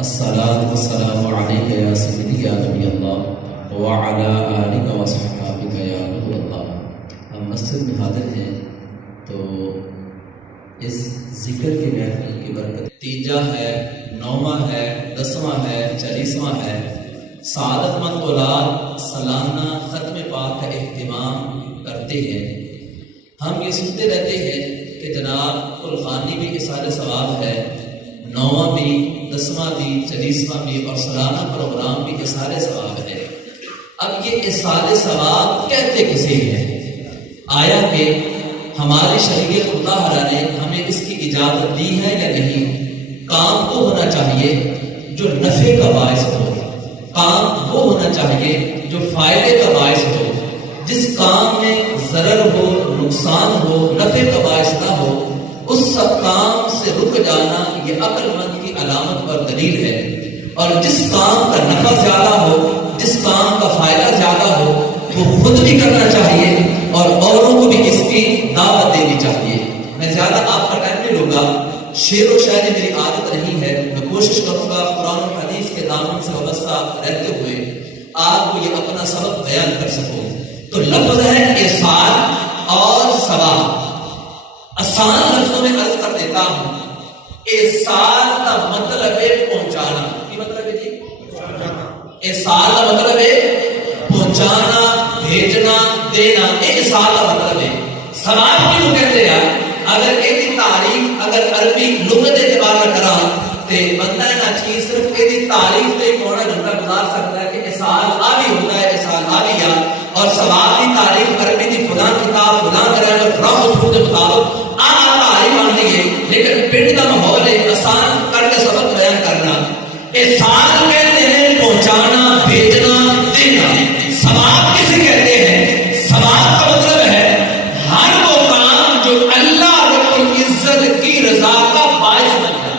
الصلاة والسلام عليك يا سيدي يا نبی اللہ وعلى آلك وصحبك یا رسول اللہ. ہم مسجد میں حاضر ہیں تو اس ذکر کی محفل کی برکت تیجا ہے، نوواں ہے، 10واں ہے، 40واں ہے. سعادت مند اولاد سالانہ ختم پاک کا اہتمام کرتے ہیں. ہم یہ سنتے رہتے ہیں کہ جناب قرخانی بھی اثار ثواب ہے، نوواں بھی، 10واں بھی، 40واں بھی اور سالانہ پروگرام بھی اثار ثواب ہے. اب یہ اثار ثواب کہتے کسے ہیں؟ آیا کہ ہمارے شریعت مطہرہ نے ہمیں اس کی اجازت دی ہے یا نہیں؟ کام وہ ہونا چاہیے جو نفع کا باعث ہو، کام وہ ہونا چاہیے جو فائدے کا باعث ہو. جس کام میں ضرر ہو، نقصان ہو، نفع کا باعث نہ ہو، اس سب کام سے رک جانا یہ عقل مند کی علامت پر دلیل ہے. اور جس کام کا نفع زیادہ ہو، جس کام کا فائدہ زیادہ ہو، وہ خود بھی کرنا چاہیے اور اوروں کو بھی اس کی دعوت دینی چاہیے. میں زیادہ آپ کا ٹائم نہیں لوں گا، شعر و شاعری میری عادت نہیں ہے. میں کوشش کروں گا قرآن و حدیث کے دامن سے وابستہ رہتے ہوئے آپ کو یہ اپنا سبق بیان کر سکوں. تو لفظ ہے احسان اور ثواب. آسان لفظوں میں عرض کر دیتا ہوں. احسان کا مطلب ہے پہنچانا. کی مطلب ہے جی؟ احسان کا مطلب ہے پہنچانا، بھیجنا، دینا. احسان کا مطلب ہے. ثواب کیوں کہتے ہیں؟ اگر ایسی تعریف اگر عربی لغت اعتبار نہ کرا تے بندہ نہ چیز صرف ایسی تعریف پہ پونا گھنٹہ گزار سکتا ہے کہ احسان آبی ہوتا ہے، احسان آبیہ. اور ثواب کی تعریف عربی کی فلاں کتاب فلاں گرامر فلاں اصول کے مطابق تعریف آ رہی ہے، لیکن پنڈ کا ماحول ہے آسان کر کے سبق بیان کرنا. احسان کہتے ہیں پہنچانا، بھیجنا، دینا. ثواب کسے کہتے ہیں؟ ثواب کا مطلب ہے ہر وہ کام جو اللہ رب العزت کی رضا کا باعث بن جائے.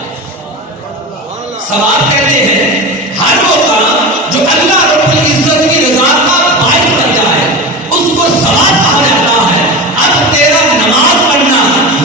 ثواب کہتے ہیں ہر وہ کام جو اللہ رب العزت کی رضا کا باعث بن جائے، اس کو ثواب کہا جاتا ہے. اب تیرا نماز پڑھنا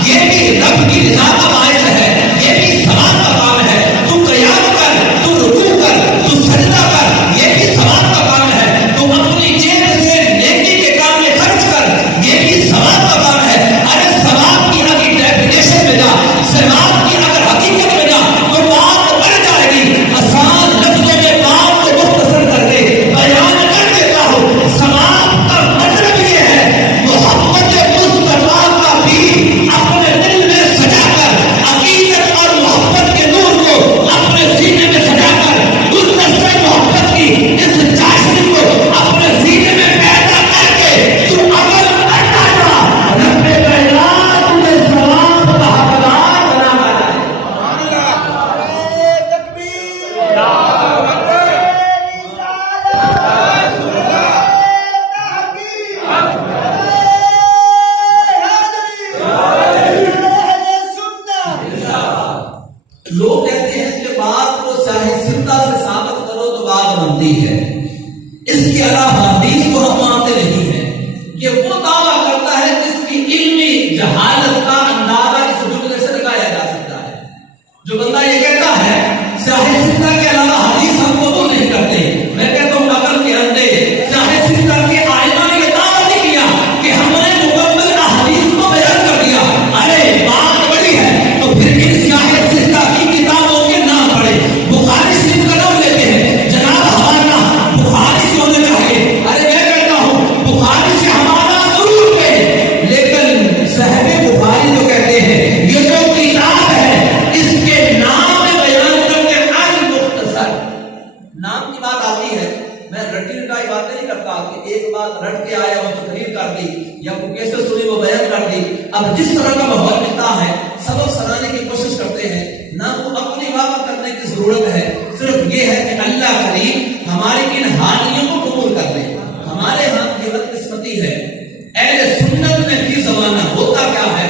یہ بھی رب کی رضا کا باعث ہے، یہ بھی ثواب کا کام ہے. تو قیام کر، تو رکوع کر، تو سجدہ کر، یہ بھی ثواب کا کام ہے. تو اپنی جیب سے نیکی کے کام میں خرچ کر، یہ بھی ثواب کا کام ہے. ارے ثواب کی اگر ڈیفینیشن میں جا، ثواب کی اگر حقیقت میں جا تو بات بڑھ جائے گی. آسان لفظوں میں بات کو مختصر کر کے بیان کر دیتا ہوں. ثواب کا مطلب یہ ہے محبت مصطفیٰ کا بھی اپنے دل میں سجا کر، عقیدت اور محبت کے نور کو اپنے سینے میں سجا کر، گلدستہ محبت کی اس چاشنی کو اپنے سینے میں پیدا کر کے تو عمل کرتا جا. رب کائنات تمہیں ثواب کا حقدار بنا دے. لوگ کہتے ہیں کہ بات کو چاہے زندہ سے ثابت کرو تو بات بنتی ہے. اس کے علاوہ حدیث کو ہم مانتے نہیں ہیں کہ وہ دعویٰ کرتا ہے جس کی علمی جہالت کا اندازہ اس جملے سے لگایا جا سکتا ہے. جو بندہ یہ کہتا ہے چاہے زندہ کے علاوہ حدیث ہم قبول نہیں کرتے، میں کہتا ہوں عقل کے اندے چاہے زندہ کے آئمہ نے یہ دعویٰ نہیں کیا کہ ہم نے مکمل احادیث کو بیان کر دیا. ارے بات بڑی ہے تو پھر ان چاہے زندہ کی کتابوں کے نام پڑھے. بخاری شریف کا نام لیتے ہیں، جناب ہمارا بخاری سے ہونا چاہیے. ارے میں کہتا ہوں بخاری سے ہمارا ضرور ہے، لیکن صاحب بخاری جو کہتے ہیں یہ جو کتاب ہے اس کے نام میں بیان کرتے المختصر. نام کی بات آتی ہے، میں رٹی رٹائی بات نہیں کرتا کہ ایک بات رٹ کے آیا وہ تقریر کر دی یا کوئی کیسے سنی وہ بیان کر دی. اب جس طرح کا ماحول ملتا ہے سبق سنانے کی کوشش کرتے ہیں. نہ تو اپنی بات کرنے کی ضرورت ہے، صرف یہ ہے کہ اللہ کریم ہماری ان حالیوں کو قبول کر لے. ہمارے ہاں یہ بدقسمتی ہے، اہل سنت میں فی زمانہ ہوتا کیا ہے،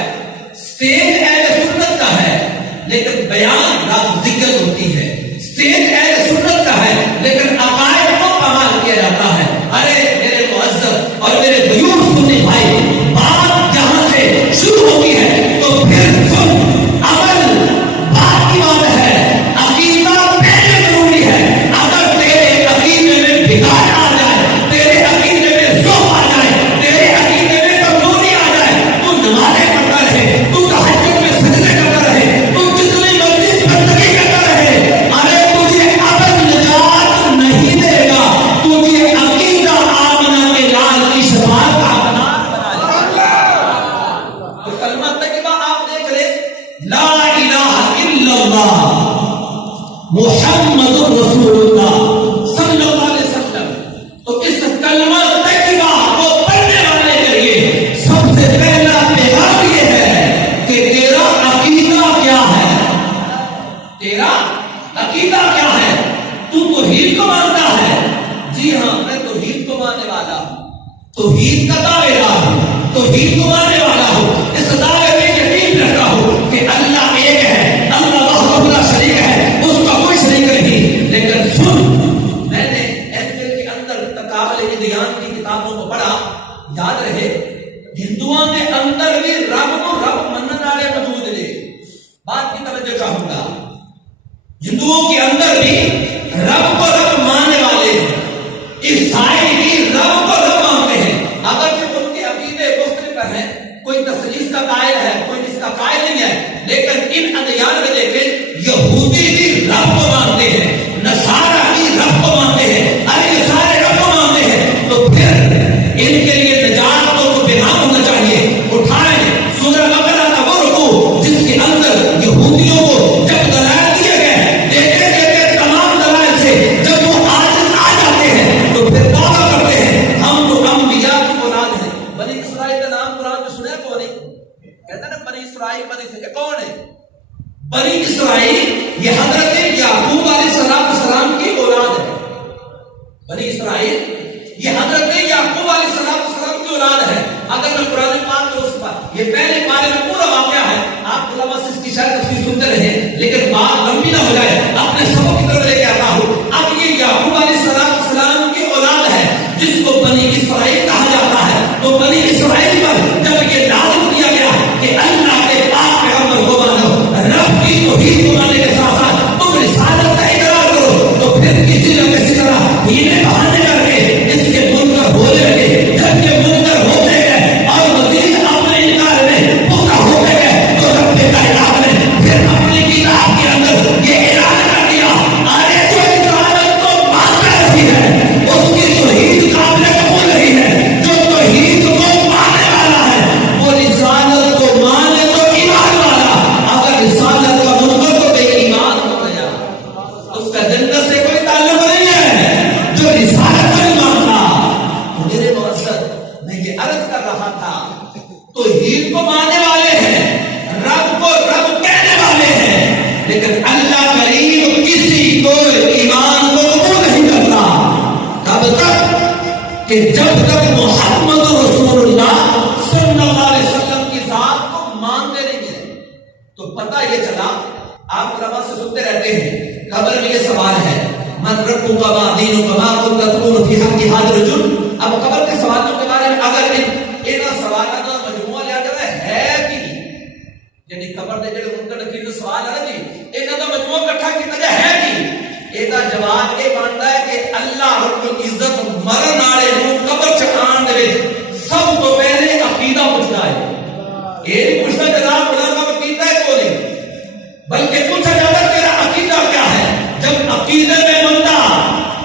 اسٹیج اہل سنت کا ہے لیکن بیان رات ذکر ہوتی ہے. اسٹیج اہل سنت کا ہے لیکن عقائد کو کمال کیا جاتا ہے. ارے میرے معزز اور میرے غیور سنی بھائی، بات جہاں سے شروع ہوتی ہے تو پھر سن عمل بات کی بات ہے. عقیدہ پہلے محمد رسول اللہ صلی اللہ علیہ وسلم. تو اس کلمہ طیبہ کو پڑھنے والے کے لیے سب سے پہلا پیغام یہ ہے کہ تیرا عقیدہ کیا ہے. تیرا عقیدہ کیا ہے؟ تو توحید کو مانتا ہے؟ جی ہاں، میں توحید کو ماننے والا ہوں، توحید کا دعوے دار ہوں، توحید کو ماننے والا ہوں، اس دعوے میں یقین رکھتا ہوں کہ اللہ ایک ہے، اللہ وحدہ لا شریک ہے، اس کا کوئی شریک نہیں. لیکن سن، میں نے ایفل کے اندر تقابل ادیان کی کتابوں کو پڑھا، یاد رہے ہندوؤں کے اندر بھی رب کو رب مننے والے موجود ہیں. بات کی توجہ چاہوں گا، ہندوؤں کے اندر بھی رب کو رب ماننے والے ہیں، عیسائی بھی رب کو رب مانتے ہیں. اگرچہ ان کے عقیدے مختلف ہیں، کوئی تصریف کا قائل ہے، کوئی اس کا قائل نہیں ہے، لیکن ان ادیان میں دیکھیں یہودی بھی رب کو مانتے ہیں، نصارہ بھی رب کو مانتے ہیں، ارے سارے رب کو مانتے ہیں. تو پھر ان کے لیے نجات کو پیغام ہونا چاہیے. اٹھائیں سورہ بقرہ کا وہ رکوع جس کے اندر یہودیوں کو جب دلائل دیے گئے، دیکھتے دیکھتے تمام دلائل سے جب وہ آج آ جاتے ہیں تو پھر دعویٰ کرتے ہیں ہم تو انبیاء کی اولاد ہیں. بنی اسرائیل کا نام قرآن میں سنا کون نہیں؟ کہتے ہیں نا بنی اسرائیل، بنی اسرائیل کون ہے؟ بنی اسرائیل یہ حضرت یعقوب علیہ السلام کی اولاد ہے. بنی اسرائیل یہ حضرت یعقوب علیہ السلام کی اولاد ہے. اگر میں قرآن پاک کو اس پر یہ پہلے پارے میں پورا واقعہ ہے، آپ علماء سے اس کی شاید تفسیر سنتے رہے، لیکن بات لمبی نہ ہو جائے، اپنے سبق کی طرف لے کے آتا ہوں. اب یہ یعقوب علیہ السلام کی اولاد ہے جس کو بنی اسرائیل کہا جاتا ہے. تو بنی اسرائیل پر جب یہ لازم کیا گیا کہ اللہ کے پاک پیغمبر کو مانو، رب کی توحید کو ماننے کے ساتھ ساتھ تم رسالت کا اقرار کرو، تو پھر کسی نہ کسی طرح ہیلے بہانے کر کے اس کے منکر ہونے لگے. جب یہ منکر ہوتے گئے اور مزید اپنے انکار میں پختہ ہوتے گئے تو رب کائنات نے پھر اپنی کتاب کے اندر یہ اعلان کر دیا، ارے جو رسالت کو مانتا نہیں ہے اس کی توحید قابل قبول نہیں ہے. جو توحید کو ماننے والا ہے وہ رسالت کو مانے تو ایمان والا، اگر رسالت کا منکر تو بے ایمان ہو گیا، اس کا جنت سے کوئی تعلق نہیں ہے. جو رسالت کو نہیں مانتا، میرے مقصد میں یہ عرض کر رہا تھا توحید کو ماننے والے ہیں، رب کو رب کہنے والے ہیں، لیکن اللہ کریم کسی کو ایمان کو قبول نہیں کرتا تب تک کہ جب تک محمد رسول اللہ صلی اللہ علیہ وسلم کی ذات کو مانتے نہیں ہیں. تو پتہ یہ چلا، آپ علماء سے سنتے رہتے ہیں، قبر میں یہ سوال ہے من ربک ما دینک ما کنت تقول فی حق هذا الرجل. اب قبر کے سوالوں کے بارے میں اگر ان سوالات کا مجموعہ لیا جائے ہے کہ یعنی قبر دے جڑے منکر نکیر سوال ہے جی انہاں دا مجموعہ اکٹھا کیتا جائے ہے کہ یہ جواب یہ بنتا ہے کہ اللہ رب العزت مرن والے نوں قبر چ آن دے سب تو پہلے عقیدہ پوچھتا ہے. یہ نہیں پوچھتا جناب بڑا کام کیتا ہے کوئی نہیں، بلکہ پوچھا جاتا ہے تیرا عقیدہ کیا ہے. جب عقیدے میں بندہ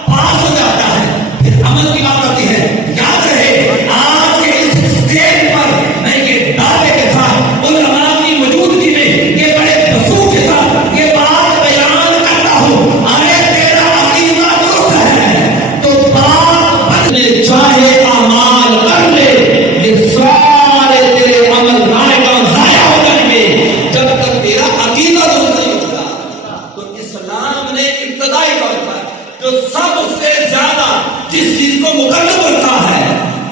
پاس ہو جاتا ہے پھر عمل کی بات آتی ہے. یاد رہے آج کے اس اسٹیج پر میں یہ دعوے کے ساتھ علماء کی موجودگی میں یہ بڑے وسوخ کے ساتھ یہ بات بیان کرتا ہوں، ارے تیرا عقیدہ درست ہے تو بات بدلے چاہے اعمال کر لے، یہ سارے تیرے عمل نامے کا ضائع ہو جائیں گے جب تک تیرا عقیدہ درست نہیں ہوگا. تو اسلام نے ابتدائی طور پر جو سب سے زیادہ جس چیز کو مقرر رکھا ہے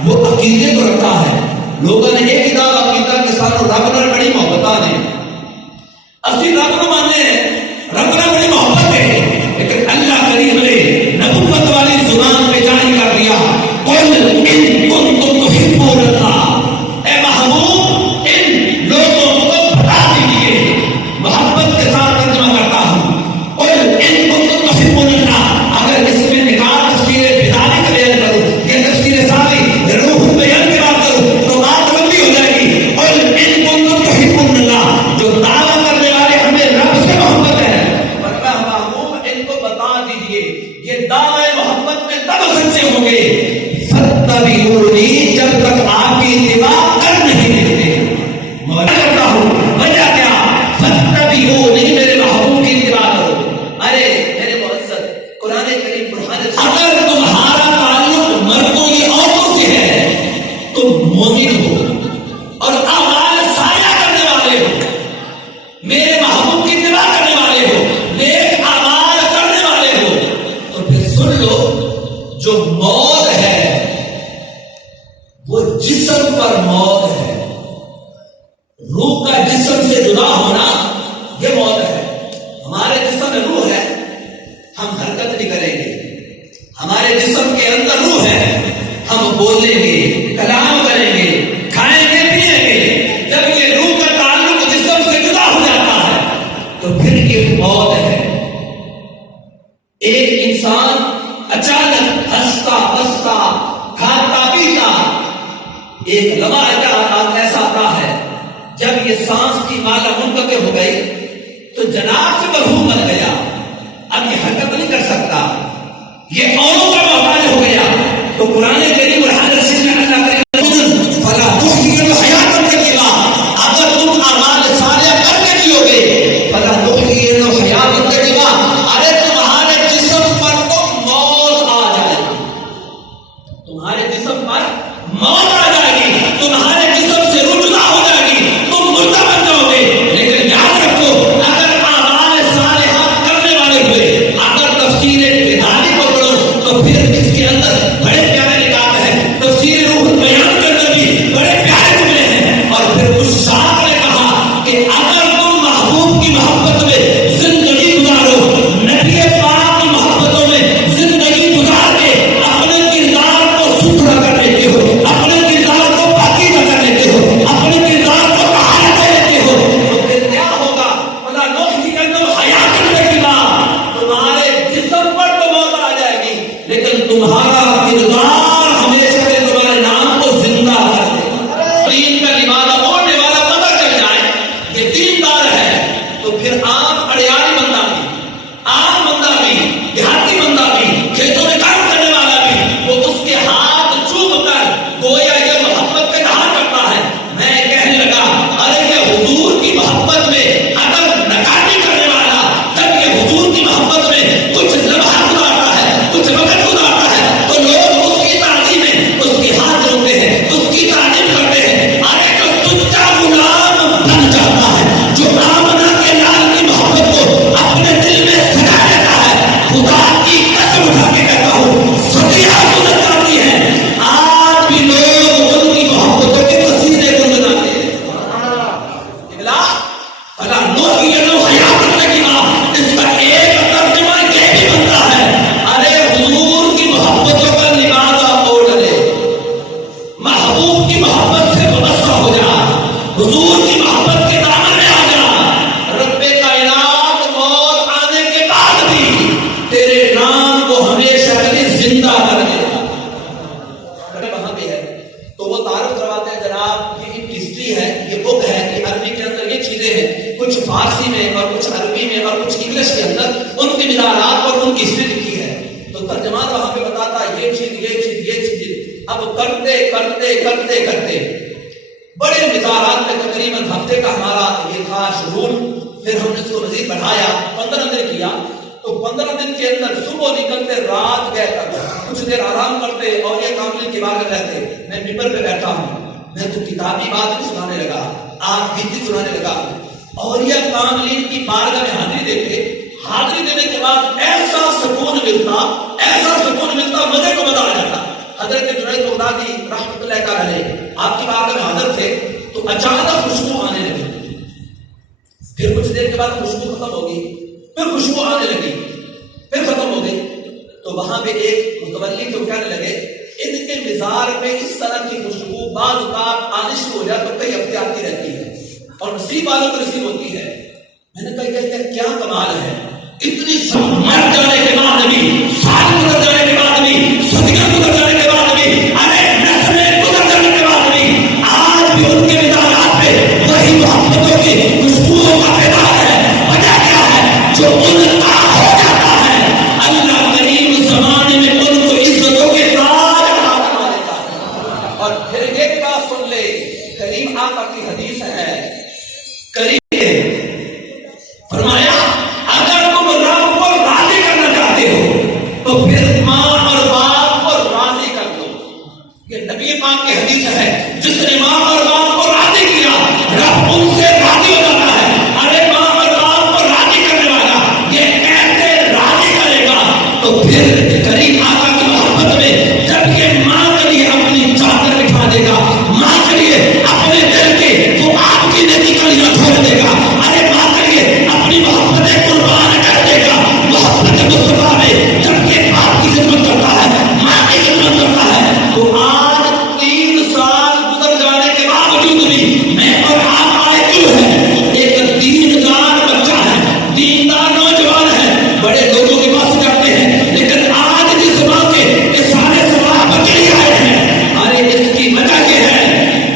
وہ عقیدے کو رکھا ہے. لوگوں نے ایک کتاب عقیدہ کے ساتھ رب نے بڑی محبت نے اسی رب کو ماننے ہیں، رب نے بڑی محبت ہے، لیکن اللہ کریم نے نبوت والی زبان پہ جاری کر دیا قل ان کنتم تحبون اللہ. اے محبوب ان لوگوں کو بتا دیجیے، محبت کے ساتھ ترجمہ کرتا ہوں، قل ان کنتم تحبون اللہ. اگر اس میں نکال تفسیر بداری کا بیان کروں یا تفسیر ساری روح بیان کی بات کروں تو بات لمبی ہو جائے گی. قل ان کنتم تحبون اللہ، جو دعویٰ کرنے والے ہمیں رب سے محبت ہے، فرمایا محبوب ان کو بتا دیجیے یہ دعوے محبت میں تب سچے ہوں گے فاتبعونی، جب تک آپ کی اتباع کر نہیں دیتے. میں کرتا ہوں وجہ کیا؟ فاتبعونی، میرے محبوب کی اتباع کرو. ارے اگر تمہارا تعلق مردوں کی عورتوں سے ہے تو مومن ہو اور اعمال صالحہ کرنے والے ہو، میرے محبوب کی اتباع کرنے والے ہو، نیک اعمال کرنے والے ہو، تو پھر سن لو جو موت ہے وہ جسم پر موت ہے، روح کا جسم سے جدا ہونا یہ موت ہے۔ ہمارے جسم میں روح ہے، ہم حرکت نہیں کریں گے، ہمارے جسم کے اندر روح ہے، ہم بولیں گے، کلام کریں گے، کھائیں گے، پیئیں گے۔ جب یہ روح کا تعلق جسم سے جدا ہو جاتا ہے تو پھر یہ موت ہے۔ ایک انسان اچانک ہنستا ہنستا کھاتا پیتا ایک لمحہ ایسا آتا ہے جب یہ سانس کی مالا منقطع ہو گئی تو جناب سے مرحوم بن گیا، اب یہ حرکت نہیں کر سکتا، یہ اوروں کا محتاج ہو گیا۔ تو قرآن کریم اور حدیث میں اللہ کریم فلا تحیین حیات طیبہ، اگر تم اعمال صالحہ کر کے جیو گے فلا تحیین حیات طیبہ، ارے تمہارے جسم پر تو موت آ جائے گی، تمہارے جسم پر موت آ جائے گی، تمہارے جسم سے روح جدا ہو جائے گی، تم مردہ بن جاؤ گے۔ لیکن یاد رکھو اگر اعمال صالحہ کرنے والے ہوئے، اگر تفسیر کتابی کو پڑھو تو پھر اس کے اندر بڑے پیارے نکات ہیں، تفسیر روح بیان کرنے بھی بڑے پیارے جملے ہیں۔ اور پھر اس شاعر نے کہا کہ اگر تم محبوب کی محبت میں زندگی گزارو، نبی پاک کی محبتوں میں زندگی گزار کے اپنے کردار کو ستھرا کر لیتے ہو، اپنے کردار کو پاکیزہ کر لیتے ہو، اپنے کردار کو طہارت دے لیتے ہو، تو پھر کیا ہوگا؟ فلا نحیین حیات طیبہ، تمہارے جسم پر تو موت آ جائے گی لیکن تمہارا کردار ہمیشہ کے تمہارے نام کو زندہ کر دے گا۔ دین کا لبادہ اوڑھنے والا پتہ چل جائے یہ دیندار ہے تو پھر عام اڑیالی بندہ بھی، عام بندہ بھی، دیہاتی بندہ بھی، کھیتوں میں کام کرنے والا بھی، وہ اس کے ہاتھ چوم کر گویا یہ محبت کا اظہار کرتا ہے۔ میں کہنے لگا ارے یہ حضور کی محبت میں اگر ناکامی کرنے والا جب یہ حضور کی محبت میں کچھ لمحات گزارتا ہے، کچھ وقت گزارتا ہے تو لوگ اس کی تعظیم میں اس کے ہاتھ روتے ہیں، اس کی تعظیم کرتے ہیں۔ ارے جو سچا غلام بن جاتا ہے، جو آمنہ کے لال کی محبت کو اپنے دل میں سجا لیتا ہے، خدا کی قسم اٹھا کے کہتا ہوں صدیاں گزر جاتی ہیں، آج بھی لوگ ان کی محبتوں کے قصیدے گنگناتے ہیں۔ فلا نحیین حیات طیبہ، اس کا ایک ترجمہ یہ بھی بنتا ہے ارے حضور کی محبتوں کا لبادہ اوڑھ لے، محبوب کی محبت سے وابستہ ہو جا، حضور کی محبت کے دامن میں آ جا۔ رب کائنات موت آنے کے بعد بھی تیرے نام کو ہمیشہ کے لیے زندہ کر دے گا۔ وہاں پہ ہے تو وہ تعارف کرواتے ہیں جناب یہ ایک ہسٹری ہے، یہ بک ہے، یہ عربی کے اندر یہ چیزیں ہیں، کچھ فارسی میں اور کچھ عربی میں اور کچھ انگلش کے اندر ان کی مزارات اور ان کی ہسٹری لکھی ہے۔ تو ترجمان وہاں پہ بتاتا یہ چیز یہ چیز یہ چیز، اب کرتے کرتے کرتے کرتے بڑے مزارات میں تقریباً ہفتے کا ہمارا یہ تھا شڈول، پھر ہم نے اس کو مزید بڑھایا، 15 دن کیا۔ تو 15 دن کے اندر صبح نکلتے رات گئے تک کچھ دیر آرام کرتے اور یہ کامل کی بات رہتے، میں ممبر پہ بیٹھا ہوں، میں تو کتابی بات بھی سنانے لگا، آپ بھی سنانے لگا، اور یہ کاملین کی بارگاہ میں حاضری دیتے، حاضری دینے کے بعد ایسا سکون ملتا، ایسا سکون ملتا، مزے کو مزہ آ جاتا۔ حضرت جنید بغدادی رحمۃ اللہ علیہ آپ کی بارگاہ میں حاضر تھے تو اچانک خوشبو آنے لگی، پھر کچھ دیر کے بعد خوشبو ختم ہو گئی، پھر خوشبو آنے لگی، پھر ختم ہو گئی۔ تو وہاں پہ ایک متولی جو کہنے لگے ان کے مزار میں اس طرح کی خوشبو بعض اوقات آنے شروع ہو جائے تو کئی ہفتے آتی رہتی ہے اور نصیب والوں کو نصیب ہوتی ہے۔ میں نے کہا کیا کمال ہے، اتنی مر جانے کے بعد بھی، سال گزر جانے کے بعد بھی، صدیاں گزر جانے کے بعد بھی، ارے نسلیں گزر جانے کے بعد بھی آج بھی ان کے مزارات پہ وہی محبتوں کی خوشبوؤں کا پیدار ہے۔ وجہ کیا ہے؟ جو ان کا ہو جاتا ہے اللہ کریم زمانے میں ان کو عزتوں کے تاج عطا فرما دیتا ہے۔ اور پھر ایک بات سن لے، کریم آقا کی حدیث ہے، کریم فرمایا اگر تم رب کو راضی تو پھر کریم آقا کی محبت میں جب یہ ماں کے لیے اپنی چادر بٹھا دے گا، ماں کے لیے اپنے دل کے وہ آپ کی نیکی کلیاں چھوڑ دے گا، ارے ماں کے لیے اپنی محبت قربان کر دے گا، محبت مصطفیٰ میں جب یہ باپ کی خدمت کرتا ہے، ماں کی خدمت کرتا ہے، تو آج 3 سال گزر جانے کے باوجود بھی میں اور آپ آئے کیوں ہیں؟ ایک دیندار بچہ ہے، دیندار نوجوان ہے، بڑے لوگوں کے پاس جاتے ہیں، لیکن آج جس ماں کے سارے سوال بچے آئے ہیں، ارے اس کی وجہ یہ ہے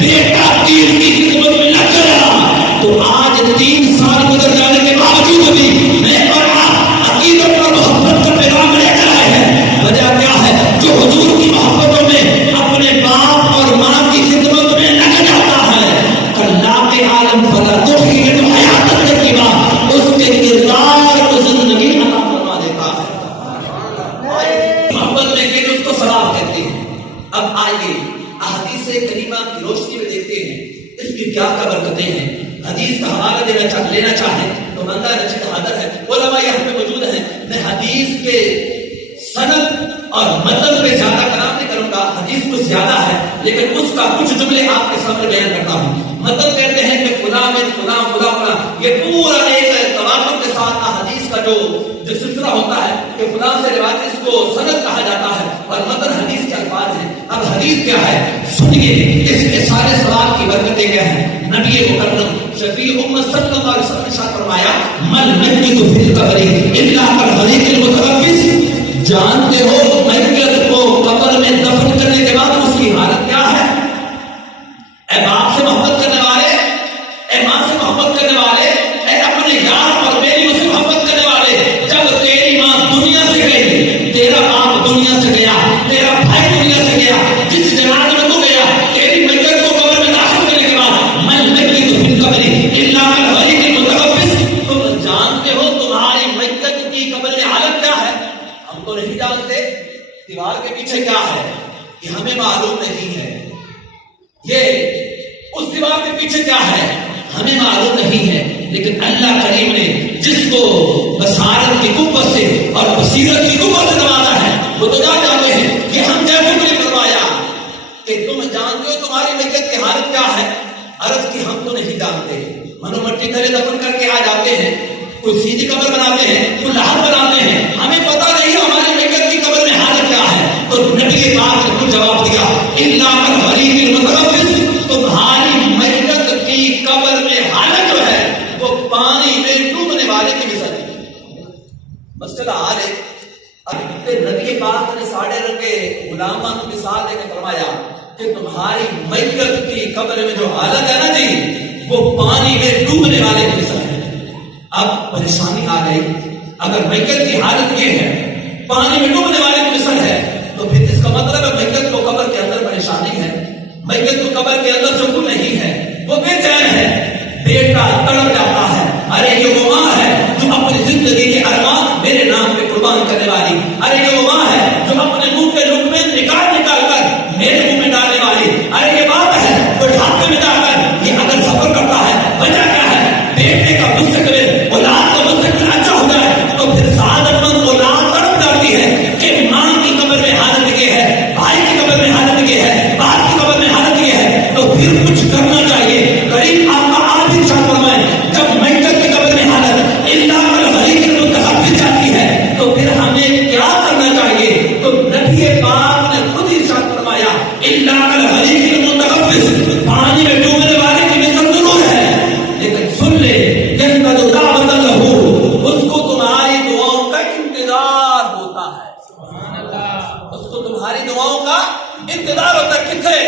بیٹا دین کی خدمت میں لگ گیا، تو آج 3 سال گزر جانے کے باوجود بھی میں اور آپ عقیدت اور محبت کا پیغام لے کر آئے ہیں۔ وجہ کیا ہے؟ جو حضور کی محبتوں میں اپنے باپ اور ماں کی خدمت میں لگ جاتا ہے، اللہ کے عالم فلا تحیی حیات طیبہ، اس کے کردار کو زندگی عطا فرما دیتا ہے۔ محبت میں کہ اس کو ثواب کہتے ہیں۔ اب آئیے احادیث کریمہ کی روشنی میں دیکھتے ہیں اس کی کیا کیا برکتیں ہیں۔ حدیث کا حوالہ لینا چاہیں تو بندہ رشید حاضر ہے، علماء یہاں پہ موجود ہیں۔ میں حدیث کے سند اور مطلب پہ زیادہ کلام نہیں کروں گا، حدیث کچھ زیادہ ہے لیکن اس کا کچھ جملے آپ کے سامنے بیان کرتا ہوں۔ مطلب کہتے ہیں کہ فلاں میں فلاں فلاں فلاں، یہ پورا ایک تواتر کے ساتھ حدیث کا جو سلسلہ ہوتا ہے کہ فلاں سے روایت، اس کو سند کہا جاتا ہے، اور مطلب حدیث کے الفاظ ہیں۔ اب حدیث کیا ہے سنیے، اس کے سارے ثواب کی برکتیں کیا ہیں۔ نبی مکرم شفیع امت صلی اللہ علیہ وسلم نے ارشاد فرمایا من میت فی القبر الا کالحدیث المتنفس، جانتے ہو میت کو قبر میں دفن کرنے کے بعد اس کی حالت کیا ہے؟ اے باپ سے محبت کرنے والے، اے ماں سے محبت کرنے والے، اے اپنے یار اور بیوی سے محبت کرنے والے، جب تیری ماں دنیا سے گئی، تیرا باپ دنیا سے گیا، تیرا بھائی دنیا سے گیا، جس جنازے میں تو گیا، تیری میت کو قبر میں داخل کرنے کے بعد من میت فی القبر الا کالحدیث المتنفس، تم جانتے ہو تمہاری میت کی قبر میں حالت کیا ہے؟ ہم تو نہیں جانتے دیوار کے پیچھے کیا ہے، یہ ہمیں معلوم نہیں ہے، یہ اس دیوار کے پیچھے کیا ہے ہمیں معلوم نہیں ہے، لیکن اللہ کریم نے جس کو بصارت کی قوت سے اور بصیرت کی قوت سے نوازا ہے وہ تو جانتے ہیں کہ ہم جیسے نے فرمایا کہ تم جانتے ہو تمہاری میت کی حالت کیا ہے؟ عرض کی ہم تو نہیں جانتے، منو مٹی تلے دفن کر کے آ جاتے ہیں، کوئی سیدھی قبر بناتے ہیں، کوئی لاہر بناتے ہیں، ہمیں پتہ نہیں ہماری میت کی قبر میں حالت کیا ہے۔ تو نبی پاک نے کچھ جواب دیا الا کالحدیث المتنفس، تمہاری میت کی قبر میں حالت جو ہے وہ پانی میں ڈوبنے والے کی مثال ہے۔ مسئلہ حال ہے نبی پاک نے ساڑھے رنگ کے غلاموں کی مثال دے کے فرمایا کہ تمہاری میت کی قبر میں جو حالت ہے نا جی وہ پانی میں ڈوبنے والے کی مثال ہے۔ اب پریشانی آ گئی، اگر میت کی حالت یہ ہے پانی میں ڈوبنے والے کی مثال ہے تو پھر اس کا مطلب ہے میت کو قبر کے اندر پریشانی ہے، میت کو قبر کے اندر سکون نہیں ہے، وہ بے چین ہے، بیٹا تڑپ جاتا ہے، ارے یہ وہ ماں ہے جو اپنی زندگی کے ارمان میرے نام پہ قربان کرنے والی، ارے یہ وہ ماں ہے جو اپنے منہ کے لقمے نکال کر میرے منہ میں ڈالنے والی، ارے یہ باپ ہے بڑھاپے میں جا کر یہ اگر سفر کرتا ہے، وجہ کیا ہے؟ بیٹے کا مستقبل، اولاد کا مستقبل اچھا ہو جائے تو پھر سعادت مند اولاد تڑپ جاتی ہے کہ ماں کی قبر میں حالت یہ ہے، بھائی کی قبر میں حالت یہ ہے، باپ کی قبر میں حالت یہ ہے، تو پھر کچھ کرنا چاہیے۔ قریب آپ کا آپ بھی شاہ فرمائے جب میت کی قبر میں حالت الا کالحدیث المتنفس جاتی ہے تو پھر ہمیں کیا کرنا چاہیے؟ تو نبی پاک نے خود ہی شاہ فرمایا الا کالحدیث المتنفس، پانی میں ڈوبنے والے کی مثل ضرور ہے، لیکن سن لے ینتظر دعوت لہ، اس کو تمہاری دعاؤں کا انتظار ہوتا ہے، سبحان اللہ، اس کو تمہاری دعاؤں کا انتظار ہوتا ہے۔ کس سے؟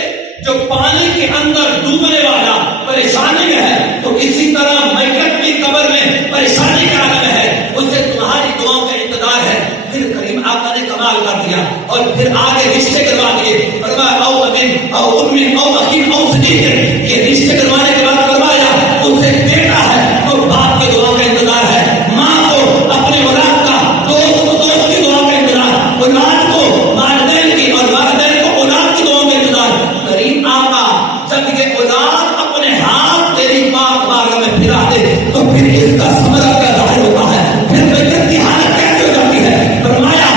جو پانی کے اندر ڈوبنے والا پریشانی میں ہے، تو اسی طرح میت بھی قبر میں پریشانی کا عالم ہے، اس سے تمہاری دعاؤں کا انتظار ہے۔ پھر کریم آقا نے کمال کر دیا اور پھر آگے رشتے کروا دیے، فرمایا او ابن او ام او اخی او صدیق، یہ رشتے کروانے کے بعد فرمایا اس سے بیٹا ہے تو باپ کی دعا کا انتظار ہے، ماں کو اپنے اولاد کا، دوست کو دوست کی دعا کا انتظار، اولاد کو والدین کی اور والدین کو اولاد کی دعا کا انتظار۔ کریم آقا جب یہ اولاد اپنے ہاتھ تیری پاک بارگاہ میں پھرا دے تو پھر اس کا ثمرہ کیا ظاہر ہوتا ہے، پھر میت کی حالت کیسے ہو جاتی ہے؟ فرمایا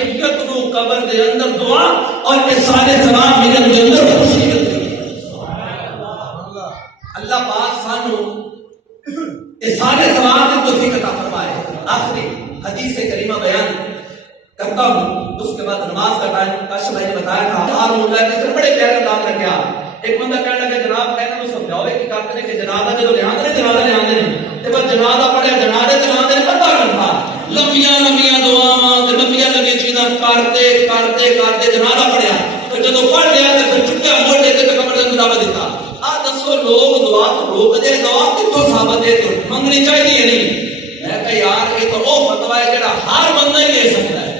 میت نو قبر دے اندر دعا اور احسان ثواب ملن دے اندر خوشی ملتی ہے. اللہ پاک سانو احسان ثواب کی توفیق عطا فرمائے. آخری حدیث کریمہ بیان کرتا ہوں، اس کے بعد نماز کا ٹائم. کاشف بھائی نے بتایا تھا اللہ کے بڑے پیارے کام کر گیا. ایک بندہ کہنے لگا جناب کہنا تو سمجھاؤ کہ کام کرنے کہ جنازہ جب لے آندے تے بس جنازہ پڑھیا جنازے تے آندے پتہ کرتا لمبیاں دعاواں تے لمبیاں چیزاں کرتے جنازہ پڑھیا تو جب پڑھ لیا تے پھر چٹیا موڑے تے قبر دے دعوت دیتا. آ دسو لوگ دعا روک دے دعا کتھوں ثابت ہے کہ منگنی چاہیے نہیں. میں کہ یار یہ تو وہ فتوی ہے جڑا ہر بندہ ہی دے سکتا ہے.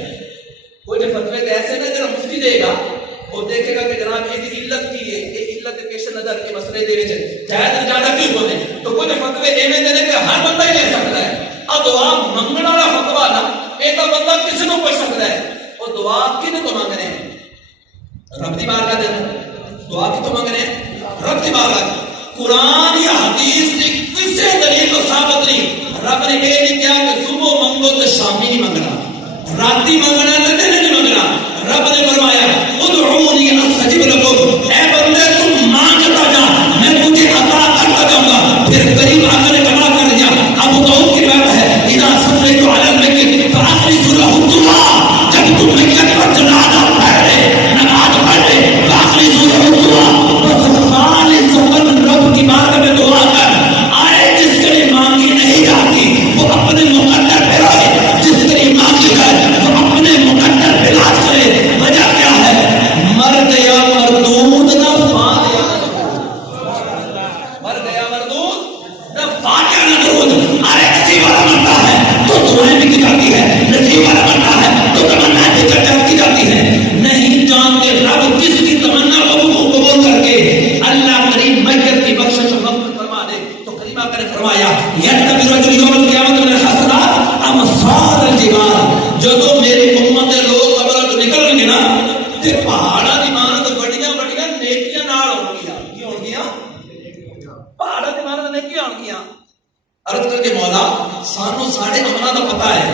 کوئی فتوی تے ایسے نہیں جڑا مفتی دے گا وہ دیکھے گا کہ جناب یہ علت کی ہے، یہ علت پیش نظر کے مسئلے دے وچ جائز زیادہ کیوں بولے تو کوئی فتوی ایویں دے کہ ہر بندہ ہی لے سکتا ہے. اب دعا منگن والا فتوی نا یہ تو بندہ کسی کو پوچھ سکتا ہے. وہ دعا کنے تو مانگ رہے ہیں؟ رب دی بارگاہ دے دعا کی تو مانگ رہے ہیں رب دی بارگاہ. قرآن یا حدیث سے کسی دلیل کو ثابت نہیں. رب نے یہ نہیں کہا کہ صبح منگو تو شامی نہیں منگنا، راتی منگنا تو دن نہیں منگنا. رب نے فرمایا ادعونی استجب لکم، اے بندے تم مانگتا جا میں تجھے عطا کرتا جاؤں گا. پھر قریب آ کر کما کر دیا. ابو داؤد کی روایت ہے اذا صلیت علی المیت فاخلصوا له الدعاء، جب تم میت پر جنازہ پڑھ رہے نماز پڑھ رہے فاخلصوا له الدعاء، بس خالص وقت رب کی بارگاہ میں دعا کر. آئے جس کے لیے مانگی نہیں جاتی وہ اپنے مقدر پہ رہے، جس کے لیے مانگی جائے وہ اپنے مقدر پہ راز کرے. وجہ کیا ہے؟ مر گیا مردود نہ فاتحہ مر گیا مردود نہ فاتحہ نہ درود. ارے نصیب والا مرتا ہے تو دعائیں بھی کی جاتی ہے، نصیب والا مرتا ہے تو تمنا بھی کی جاتی ہے. نہیں جانتے رب کس کی تمنا کو قبول کر کے اللہ کریم میت کی بخشش و مغفرت فرما دے. تو کریمہ نے فرمایا یتبع رجل یوم القیامت من الحسنات امثال الجبال. جو میری امت کے لوگ قبر تو نکل گے نا تے پہاڑاں دی مانند بڑیاں بڑیاں نیکیاں نال ہون گیاں. کی ہون گیاں؟ پہاڑاں دی مانند نیکیاں ہون گیاں. عرض کر کے مولا سانو ساڈے عملاں دا پتہ ہے،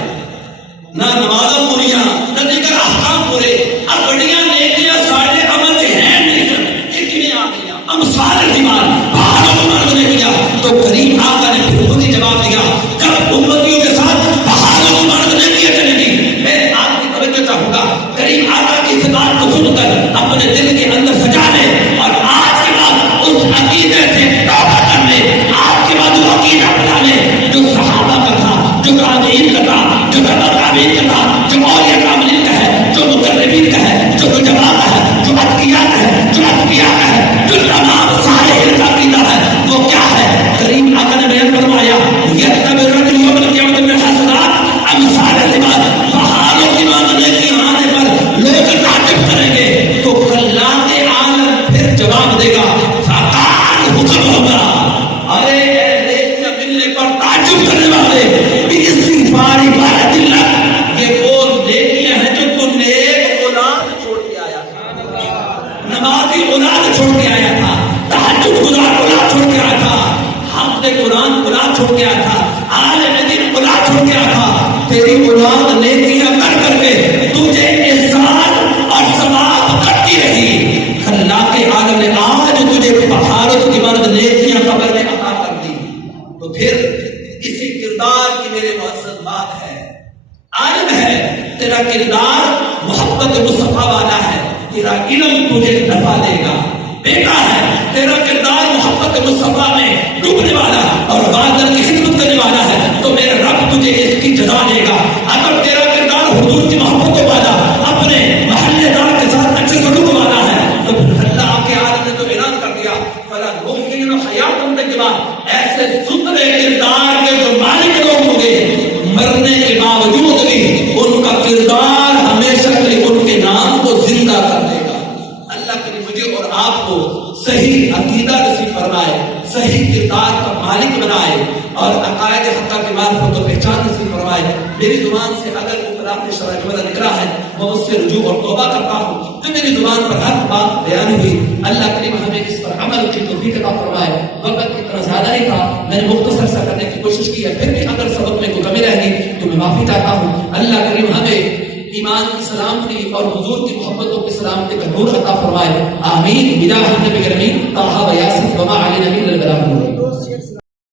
نہ نمازاں پوریاں نہ دیگر احکام پورے، اب بڑیاں نیکیاں ساڈے عمل دے ہیں نہیں سن. یہ کیویں آ گئیاں؟ امثال الجبال، پہاڑوں کی مانند نیکیاں. تو کریم آقا نے پھر خود ہی جواب دیا کب امتیوں کے ساتھ پہاڑوں کی مانند نیکیاں چلیں گی. میں آپ کی توجہ چاہوں گا کریم آقا کی اس بات کو سن کر اپنے دل کے اندر سجا لے اور آج کے بعد اس عقیدے سے توبہ کر لے. آج کے بعد وہ عقیدہ بنا لے جو صحابہ کا تھا، جو تابعین کا تھا، جو تابعین کا تھا، جو اولیاء کاملین کا ہے، جو مقربین کا ہے، جو جماعت کا ہے، جو اتقیاء کا ہے، جو اتقیاء کا ہے، جو تمام صالحین کا عقیدہ ہے. وہ کیا ہے؟ کریم آقا نے بیان فرمایا یتبع الرجل یوم القیامت من الحسنات امثال الجبال. پہاڑوں کی مانند نیکیاں آنے پر لوگ تعجب کریں گے تو خلاق عالم پھر جواب دے گا فقال حکم ہوگا ارے نیکیاں ملنے پر تعجب کرنے والے بھی استغفار عبادت اللہ. یہ وہ نیکیاں ہیں جو تو نیک اولاد چھوڑ کے آیا تھا، نمازی اولاد چھوڑ کے آیا تھا، تہجد گزار اولاد چھوڑ کے آیا تھا، حافظ قرآن اولاد چھوڑ کے آیا تھا، عالم دین اولاد چھوڑ کے آیا تھا. تیری اولاد نیکیاں کر کر کے تجھے احسان اور ثواب کرتی رہی. خلاق عالم نے آج تجھے پہاڑوں کی مانند نیکیاں قبر میں عطا کر دی. تو پھر اسی کردار کی میرے معزز بات ہے. عالم ہے تیرا کردار محبت مصطفیٰ والا ہے، تیرا علم تجھے نفع دے گا. بیٹا ہے تیرا کردار محبت مصطفیٰ میں ڈوبنے والا اور والدین کی خدمت کرنے والا ہے تو میرے رب تجھے اس کی جزا دے گا. اگر تیرا کردار حضور کی محبت والا، اپنے محلے دار کے ساتھ اچھے سلوک والا ہے تو اللہ کے عالم نے تو اعلان کر دیا فلا نحیینہ حیاۃ طیبہ. ایسے ستھرے کردار کے جو مالک لوگ ہوں گے مرنے کے باوجود بھی ان کا کردار ہمیشہ کے لیے ان کے نام کو زندہ کر دے گا. اللہ کے مجھے اور آپ کو صحیح عقیدہ نصیب فرمائے، صحیح کردار کا مالک بنائے اور عقائد حقہ کی معرفت و پہچان نصیب فرمائے. میری زبان سے اگر خلاف شرع والا نکلا ہے میں اس سے رجوع اور توبہ کرتا ہوں. جو میری زبان پر ہر بات بیان ہوئی اللہ کریم ہمیں اس پر عمل کی توفیق عطا فرمائے. وقت اتنا زیادہ نہیں تھا، میں نے مختصر سا کرنے کی کوشش کی ہے، پھر بھی اگر سبق میں کوئی کمی رہ گئی تو میں معافی چاہتا ہوں. اللہ کریم ہمیں ایمان ایمان کی سلامتی اور حضور کی محبتوں کی سلامتی کا نور عطا فرمائے. آمین. بجاہ النبی کریم طه و یاسین وما علی نبی